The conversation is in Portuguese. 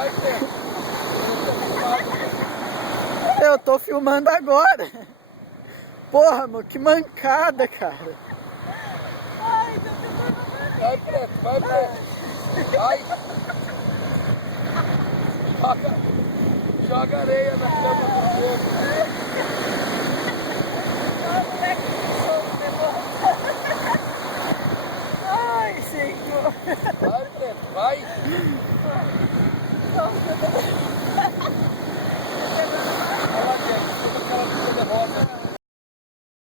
vai, Preto. Eu tô filmando agora. Porra, mano, que mancada, cara. Ai, tô filmando. Vai, Preto, vai, Preto. Vai. Joga areia na cama do povo. Moleque, ai, Senhor. Vai, Preto, vai. Nossa,